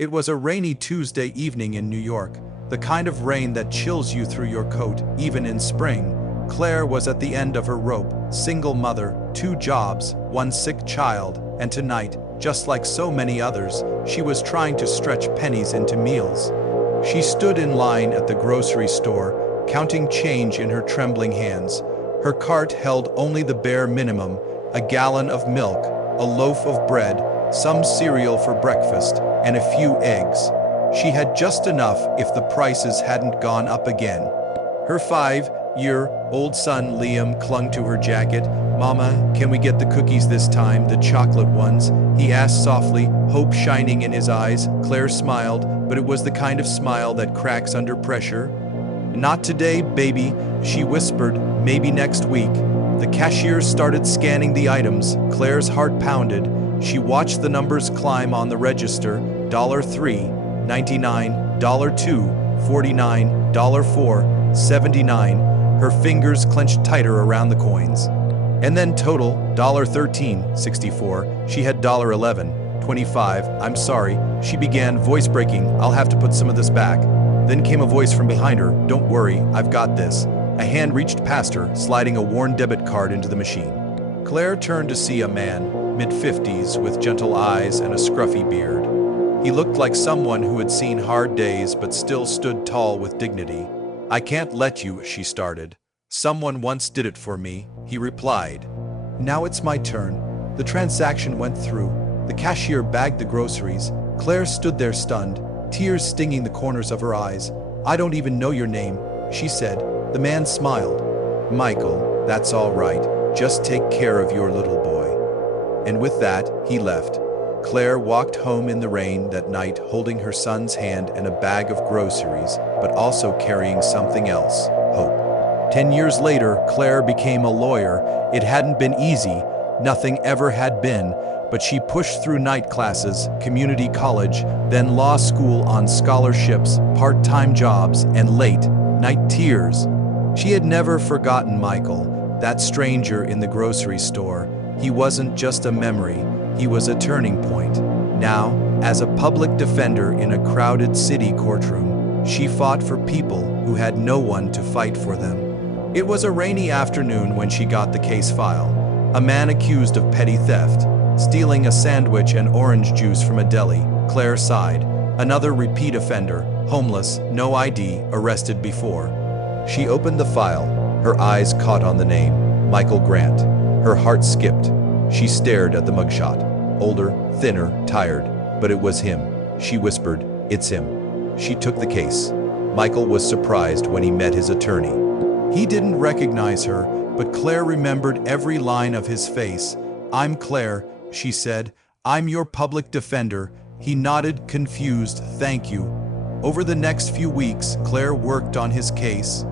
It was a rainy Tuesday evening in New York, the kind of rain that chills you through your coat, even in spring. Claire was at the end of her rope, single mother, 2 jobs, 1 sick child, and tonight, just like so many others, she was trying to stretch pennies into meals. She stood in line at the grocery store, counting change in her trembling hands. Her cart held only the bare minimum: a gallon of milk, a loaf of bread, some cereal for breakfast, and a few eggs. She had just enough if the prices hadn't gone up again. Her 5-year-old son Liam clung to her jacket. "Mama, can we get the cookies this time, the chocolate ones?" he asked softly, hope shining in his eyes. Claire smiled, but it was the kind of smile that cracks under pressure. "Not today, baby," she whispered, "maybe next week." The cashier started scanning the items. Claire's heart pounded. She watched the numbers climb on the register: $3, $99, $2, $49, $4, $79. Her fingers clenched tighter around the coins. And then total, $13, $64. She had $11, $25. "I'm sorry," she began, voice breaking. "I'll have to put some of this back." Then came a voice from behind her. "Don't worry, I've got this." A hand reached past her, sliding a worn debit card into the machine. Claire turned to see a man, mid-50s, with gentle eyes and a scruffy beard. He looked like someone who had seen hard days but still stood tall with dignity. "I can't let you," she started. "Someone once did it for me," he replied. "Now it's my turn." The transaction went through. The cashier bagged the groceries. Claire stood there stunned, tears stinging the corners of her eyes. "I don't even know your name," she said. The man smiled. "Michael, that's all right. Just take care of your little boy." And with that, he left. Claire walked home in the rain that night, holding her son's hand and a bag of groceries, but also carrying something else: hope. 10 years later, Claire became a lawyer. It hadn't been easy, nothing ever had been, but she pushed through night classes, community college, then law school on scholarships, part-time jobs, and late-night tears. She had never forgotten Michael, that stranger in the grocery store. He wasn't just a memory, he was a turning point. Now, as a public defender in a crowded city courtroom, she fought for people who had no one to fight for them. It was a rainy afternoon when she got the case file. A man accused of petty theft, stealing a sandwich and orange juice from a deli. Claire sighed. Another repeat offender, homeless, no ID, arrested before. She opened the file. Her eyes caught on the name, Michael Grant. Her heart skipped. She stared at the mugshot. Older, thinner, tired. But it was him. She whispered, "It's him." She took the case. Michael was surprised when he met his attorney. He didn't recognize her, but Claire remembered every line of his face. "I'm Claire," she said. "I'm your public defender." He nodded, confused. "Thank you." Over the next few weeks, Claire worked on his case.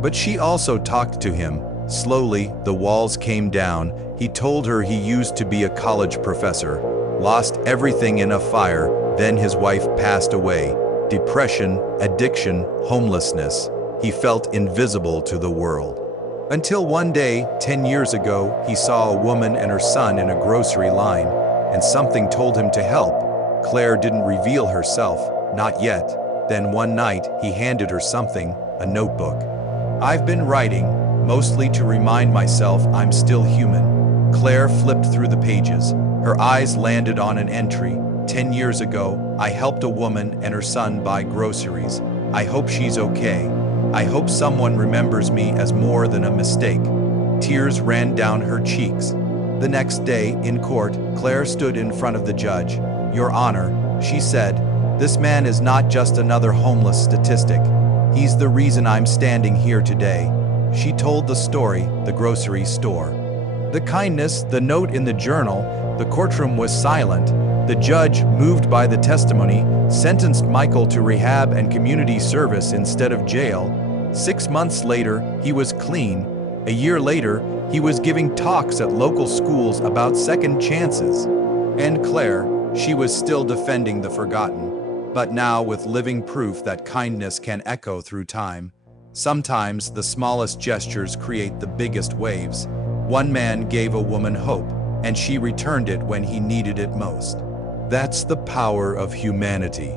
But she also talked to him. Slowly, the walls came down. He told her he used to be a college professor, lost everything in a fire, then his wife passed away. Depression, addiction, homelessness. He felt invisible to the world. Until one day, 10 years ago, he saw a woman and her son in a grocery line, and something told him to help. Claire didn't reveal herself, not yet. Then one night, he handed her something, a notebook. "I've been writing, mostly to remind myself I'm still human." Claire flipped through the pages. Her eyes landed on an entry. 10 years ago, I helped a woman and her son buy groceries. I hope she's okay. I hope someone remembers me as more than a mistake. Tears ran down her cheeks. The next day, in court, Claire stood in front of the judge. "Your Honor," she said, "this man is not just another homeless statistic. He's the reason I'm standing here today." She told the story, the grocery store. The kindness, the note in the journal. The courtroom was silent. The judge, moved by the testimony, sentenced Michael to rehab and community service instead of jail. 6 months later, he was clean. A year later, he was giving talks at local schools about second chances. And Claire, she was still defending the forgotten, but now with living proof that kindness can echo through time. Sometimes the smallest gestures create the biggest waves. One man gave a woman hope, and she returned it when he needed it most. That's the power of humanity.